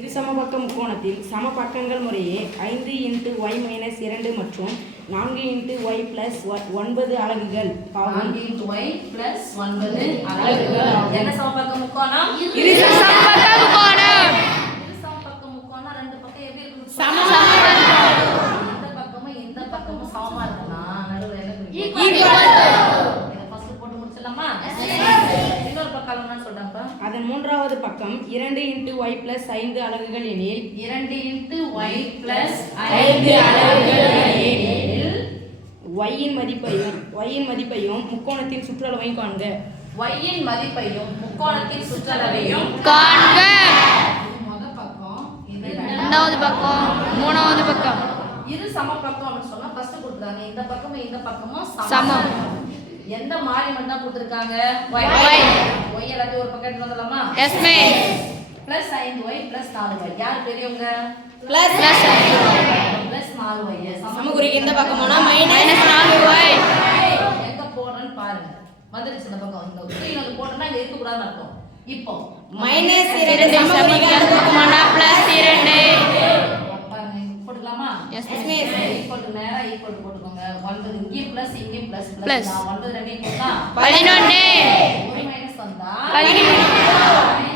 இருசமபக்க முக்கோணத்தில் சம பக்கங்கள் முறையே 5 × y - 2 மற்றும் 4 × y + 9 அலகுகள் ஆகும். 4 × y + 9 அலகுகள். என்ன சமபக்க முக்கோணம்? இருசமபக்க முக்கோணம். இருசமபக்க முக்கோணம் ரெண்டு பக்கம் எப்படி இருக்கு? இந்த பக்கமும் இந்த பக்கமும் சமமா இருக்குனா நடுவுல என்ன இருக்கு? ஈக்குவல். இத ஃபர்ஸ்ட் போட்டு முடிச்சலாமா? இன்னொரு பக்கம் என்னன்னு சொல்றாங்க? அதன் மூன்றாவது பக்கம் 2 × y + 5 அலகுகள் எனில் 2 × y + 5 அலகுகள் எனில் y இன் மதிப்பையும் முக்கோணத்தின் சுற்றளவையும் காண்க. y இன் மதிப்பையும் முக்கோணத்தின் சுற்றளவையும் காண்க. முதல் பக்கம் இது இரண்டாவது பக்கம் மூணாவது பக்கம் இரு சமபக்கம் அப்படி சொன்னா ஃபர்ஸ்ட் கொடுத்தாங்க இந்த பக்கமும் இந்த பக்கமும் சமம். எந்த மாறி மட்டும் தான் கொடுத்திருக்காங்க? y. y எல்லாத்தையும் ஒரு பக்கம் எடுத்து வந்துடலாமா? எஸ் மே. + 5y + 4y. யார் பெரியவங்க? Plus + 4y. சமகுறிக்கு எந்த பக்கமானா -4y. எங்க போறேன்னு பாருங்க. வந்துருச்சு இந்த பக்கம். இந்த ஸ்கிரீன் வந்து போட்டனா இங்க இருக்க கூடாதுன்னு அர்த்தம். இப்போ -2 சமகுறிக்கு எந்த பக்கமானா +2. பாருங்க இங்க போட்டுக்கலாமா? எஸ் ஈக்குவல் டு நேரா ஈக்குவல் டு போட்டுக்கோங்க. 9 இங்கே பிளஸ் இங்கே பிளஸ் Plus. 9 ரெண்டையும் போட்டா 11. ஒரு மைனஸ் வந்தா 11. 5y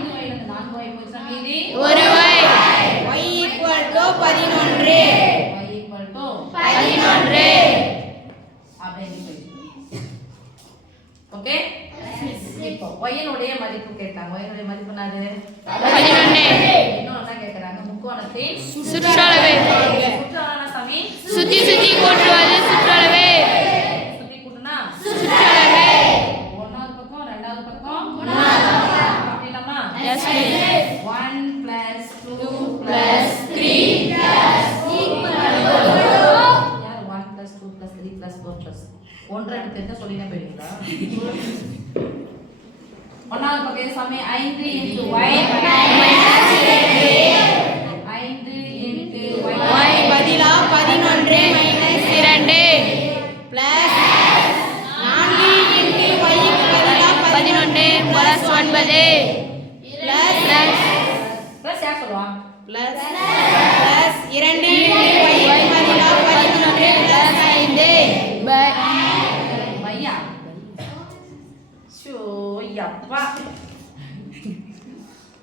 ல இருந்து 4y போச்சா மீதி ஒரு y. y = 11. y equal to 11. அப்படியே போயிடுச்சு. ஓகே இப்போ y னுடைய மதிப்பு கேட்டாங்க. y னுடைய மதிப்பு என்னது? 11. இன்னும் என்ன கேக்குறாங்க? முக்கோணத்தின் சுற்றளவு. சுற்றளவு சாமி சுத்தி சுத்தி கூட்டுவது சுற்றளவு. சுத்தி கூட்டுனா சுற்றளவு. ஒன்னாவது பக்கம் ரெண்டாவது பக்கம் மூணாவது பக்கம் அப்படிலாமா? எஸ் மே. 1 + 2 + 3 யார் 1 + 2 + 3 + 4 1 2 தெரிஞ்சா சொல்லினா போயிடுங்களா? ஒன்னாவது பக்கம் இது சாமி 5 × y 5 × y பதிலா 11 - 2 பிளஸ் 4 × y க்கு பதிலா 11 + 9 பிளஸ் ப்ளஸ் யார் சொல்லுவா? பிளஸ் 2 × y க்கு பதிலா 11 + 5 பையா ஷோ யப்பா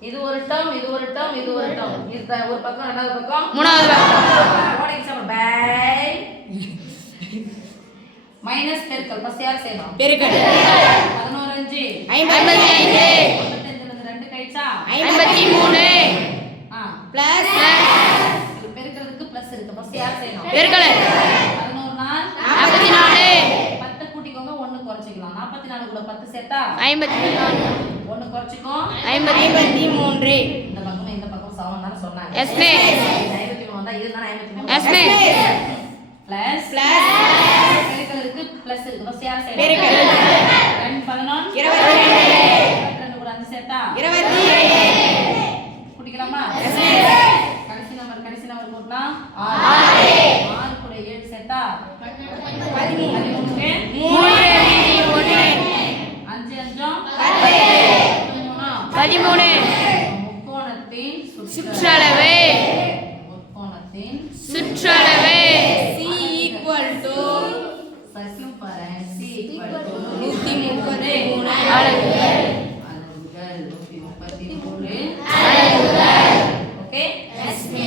இது ஒரு டேர்ம் இது ஒரு டேர்ம் இது ஒரு டேர்ம் இது ஒரு பக்கம் ரெண்டாவது பக்கம் மூணாவது பக்கம் ஃபார் எக்ஸாம்பிள் பை மைனஸ் பெருக்கல் ஃபர்ஸ்ட் யார் செய்யணும்? பெருக்கல் 11 55 55 ல 2 கழிச்சா 53 பிளஸ் இது பெருக்கிறதுக்கு பிளஸ் இருக்கு ஃபர்ஸ்ட் யார் செய்யணும்? பெருக்கல் 11 நாள் 44 10 கூட்டிக்கோங்க 1 குறைச்சிக்கலாம் 44 கூட 10 சேர்த்தா 54 1 குறைச்சிக்கோ 53. இந்த பக்கம் இந்த பக்கம் சமம் தான சொன்னாங்க. எஸ் மே. 53 வந்தா இதுதான் 53 எஸ் மே. பிளஸ் பெருக்கல் இருக்கு பிளஸ் இருக்கு ஃபர்ஸ்ட் யார் செய்யணும்? பெருக்கல் 2 11 22 2 கூட 5 சேர்த்தா 27. கூட்டிக்கலாமா? கடைசி நம்பர் கூட்டினா 6 கூட 7 சேர்த்தா 13 5 13 முக்கோணத்தின் சுற்றளவு. முக்கோணத்தின் சுற்றளவு. c = சசியும் பாரு c equal to 133 அலகுகள். அலகுகள் 133 அலகுகள். ஓகே எஸ் மே.